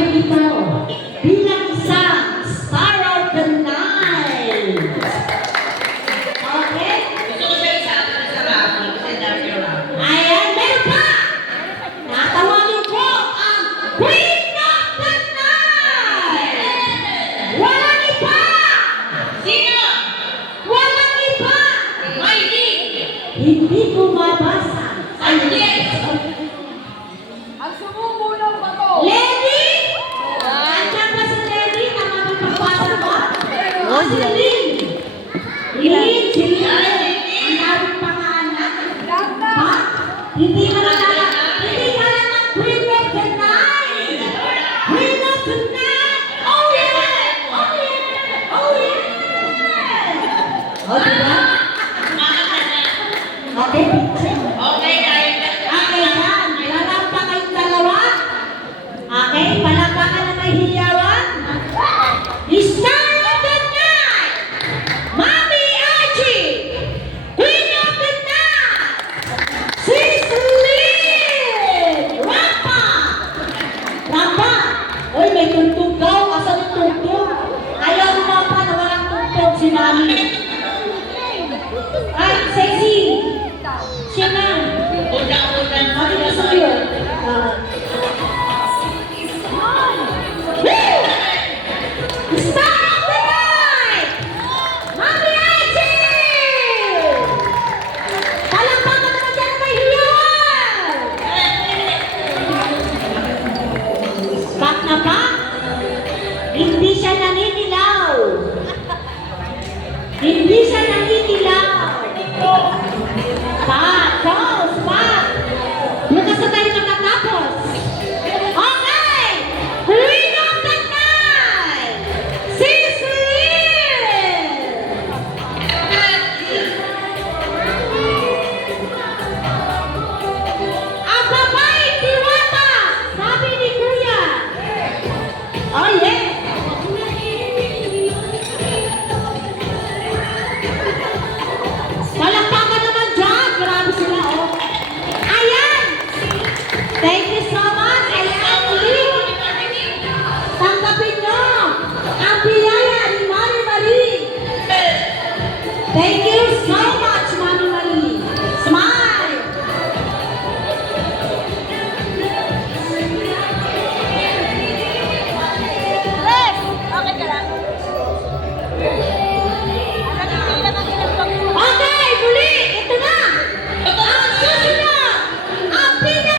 namin ito bilang isang Star of the Night. Okay? Gusto ko siya isa sa raffle kasi dami yung raffle. Ayan, meron pa! Natawagin ko ang Queen of the Night! Walang iba! Sino? Walang iba! Mighty! Hindi ko mabasa. Yes! Ang sumubo ng bato. Lady! Andiyan ba si Lady? Ang aming pagbasa mo? O si Lynn? Lynn, si Lynn. Ang aming panganak. Ha? Hindi ka na ng Queen of the Night! Queen of the Night! Oh yeah! Oh yeah! Oh yeah! O diba? Okay, picture. Okay, dahil Okay yan. Palakpakan kayong dalawa. Okay, palakpakan na may hiya.